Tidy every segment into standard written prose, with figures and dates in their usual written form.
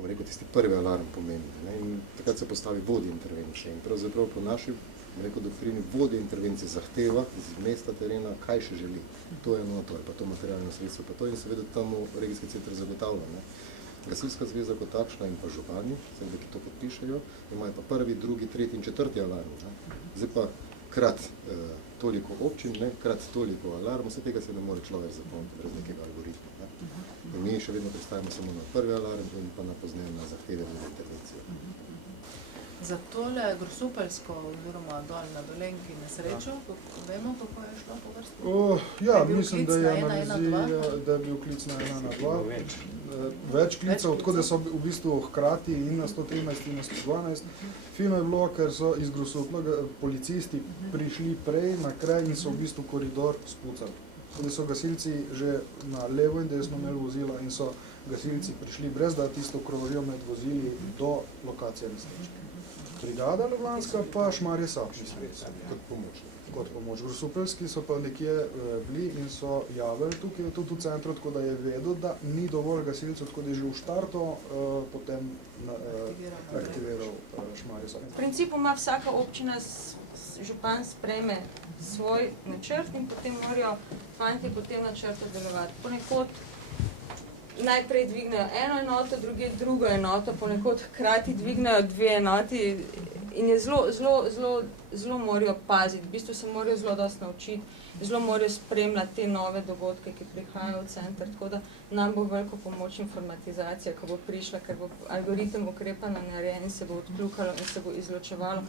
bom rekel, tisti prvi alarm pomemben. Ne? In takrat se postavi vodja intervencije. In pravzaprav po naši, bom rekel, doktrini vodja intervencije zahteva iz mesta, terena, kaj še želi. To je enoto, ali pa to materialno sredstvo, pa to in seveda tam regijski center zagotavlja. Ne? Gasilska zveza kot takšna in pa župani, seveda, ki to podpišejo, imajo pa prvi, drugi, tretji in četrti alarm. Ne? Zdaj pa krat toliko občin, ne? Krat toliko alarm, vse tega se ne more človek zapomniti brez nekega algoritma. Ne? In mi še vedno pristajamo samo na prvi alarm in pa na pozneje na zahteve za intervencijo. Za tole Grosupeljsko oziroma dol na Dolenki nesrečo, vemo, kako je šlo po vrsti? Ja, mislim, da je analizija, da je bil klic na 112. Več klicev, tako da so v bistvu hkrati in na 113 in na 112. Fino je bilo, ker so iz Grosupeljega policisti prišli prej na kraj in so v bistvu koridor spucali. Tako da so gasilci že na levo in desno imeli vozila in so gasilci prišli brez da tisto krožijo med vozili do lokacije nesreče. Brigada Ljubljanska pa Šmarje Sapni Kot pomoč. Kot pomoč. Grosupeljski so pa nekje bili in so javili tukaj tudi v centru, tako da je vedel, da ni dovolj gasilcev, tako da je že v štartu potem aktiviral Šmarje Sapni. V principu ima vsaka občina župan sprejme svoj načrt in potem morajo fanti po tem načrtu delovati. Ponekod najprej dvignejo eno enoto, drugo enoto, ponekod hkrati dvignejo dve enoti in je zelo morajo paziti, v bistvu se morajo zelo dosti naučiti, zelo morajo spremljati te nove dogodke, ki prihajajo v center, tako da nam bo veliko pomoč informatizacija, ko bo prišla, ker bo algoritem ukrepanja narejen in se bo odkljukalo in se bo izločevalo.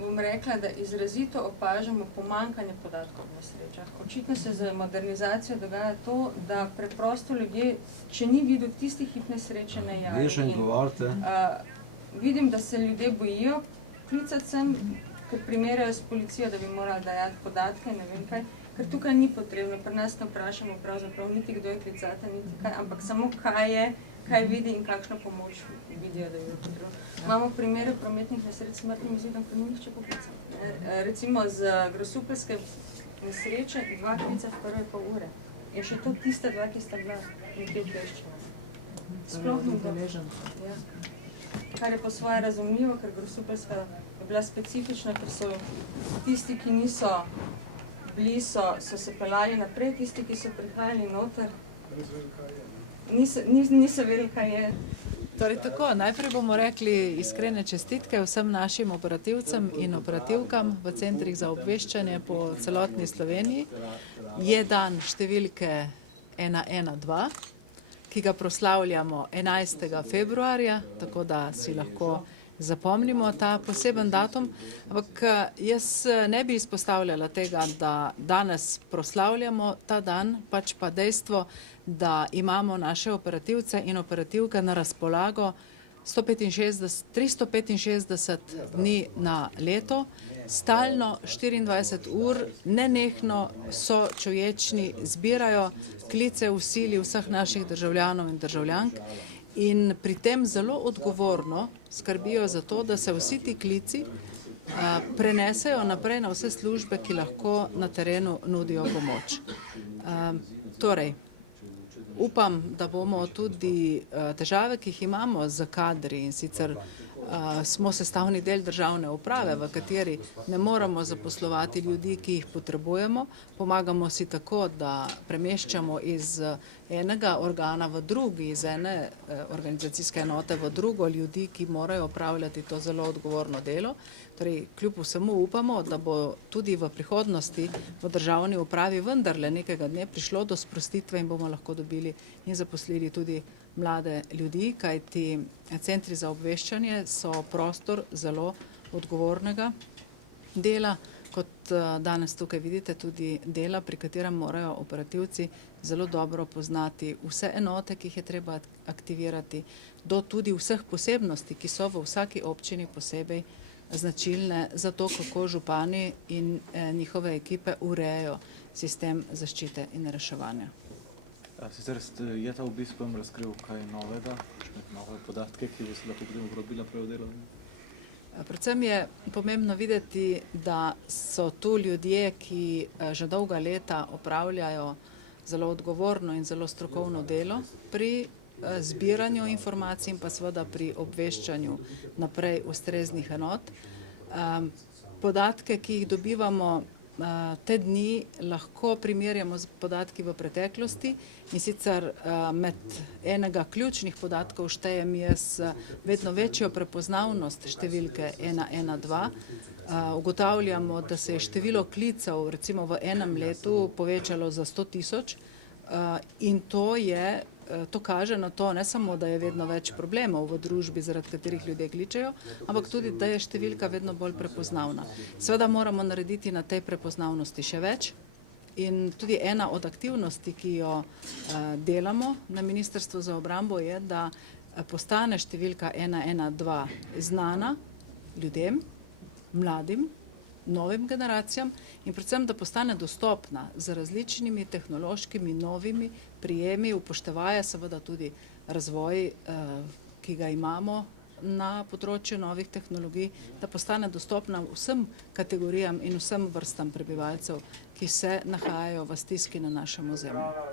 Bom rekla, da izrazito opažamo pomanjkanje podatkov v nesrečah. Očitno se z modernizacijo dogaja to, da preprosto ljudje, če ni videl tistih hitne sreče, ne javijo. Vidim, da se ljudje bojijo klicati sem, ker primerjajo s policijo, da bi morali dajati podatke, ne vem kaj, ker tukaj ni potrebno, pri nas ne vprašamo pravzaprav niti kdo je klicata, niti kaj, ampak samo kaj je, kaj vidi in kakšno pomoč vidijo, da je potrebno. Imamo primere prometnih nesreč s smrtnim izidom, ko ni nihče poklical. Recimo z Grosupeljske nesreče 2 klica v prve pol ure. Je še to tista 2, ki sta bila nekje vkleščena. Sploh ni deležen. Kar je po svoje razumljivo, ker Grosupeljska je bila specifična, ker so tisti, ki niso bili, so se peljali naprej, tisti, ki so prihajali noter, niso vedeli, kaj je. Torej tako, najprej bomo rekli iskrene čestitke vsem našim operativcem in operativkam v centrih za obveščanje po celotni Sloveniji. Je dan številke 112, ki ga proslavljamo 11. februarja, tako da si lahko zapomnimo ta poseben datum. Ampak jaz ne bi izpostavljala tega, da danes proslavljamo ta dan, pač pa dejstvo, da imamo naše operativce in operativke na razpolago 365 dni na leto, stalno 24 ur, nenehno so čuječni, zbirajo klice v sili vseh naših državljanov in državljank in pri tem zelo odgovorno skrbijo za to, da se vsi ti klici prenesejo naprej na vse službe, ki lahko na terenu nudijo pomoč. Torej, upam, da bomo tudi težave, ki jih imamo z kadri in sicer smo sestavni del državne uprave, v kateri ne moramo zaposlovati ljudi, ki jih potrebujemo. Pomagamo si tako, da premeščamo iz enega organa v drugi, iz ene organizacijske enote v drugo ljudi, ki morajo opravljati to zelo odgovorno delo. Torej, kljub vsemu upamo, da bo tudi v prihodnosti v državni upravi vendarle nekega dne prišlo do sprostitve in bomo lahko dobili in zaposlili tudi mlade ljudi, kajti centri za obveščanje so prostor zelo odgovornega dela, kot danes tukaj vidite, tudi dela, pri katerem morajo operativci zelo dobro poznati vse enote, ki jih je treba aktivirati, do tudi vseh posebnosti, ki so v vsaki občini posebej značilne za to, kako župani in njihove ekipe urejajo sistem zaščite in reševanja. Sicer je ta obisk vam razkril kaj novega, nove podatke, ki bi se lahko potem uporabila pri delu? Predvsem je pomembno videti, da so tu ljudje, ki že dolga leta opravljajo zelo odgovorno in zelo strokovno delo pri zbiranju informacij in pa seveda pri obveščanju naprej ustreznih enot. Podatke, ki jih dobivamo te dni, lahko primerjamo z podatki v preteklosti in sicer med enega ključnih podatkov štejem jaz vedno večjo prepoznavnost številke 112. Ugotavljamo, da se je število klicev recimo v enem letu povečalo za 100 000 in to kaže na to, ne samo, da je vedno več problemov v družbi, zaradi katerih ljudje kličejo, ampak tudi, da je številka vedno bolj prepoznavna. Seveda moramo narediti na tej prepoznavnosti še več in tudi ena od aktivnosti, ki jo delamo na Ministrstvu za obrambo, je, da postane številka 112 znana ljudem, mladim, novim generacijam in predvsem, da postane dostopna z različnimi tehnološkimi novimi prijemi, upoštevaje seveda tudi razvoj, ki ga imamo na področju novih tehnologij, da postane dostopna vsem kategorijam in vsem vrstam prebivalcev, ki se nahajajo v stiski na našem ozemlju.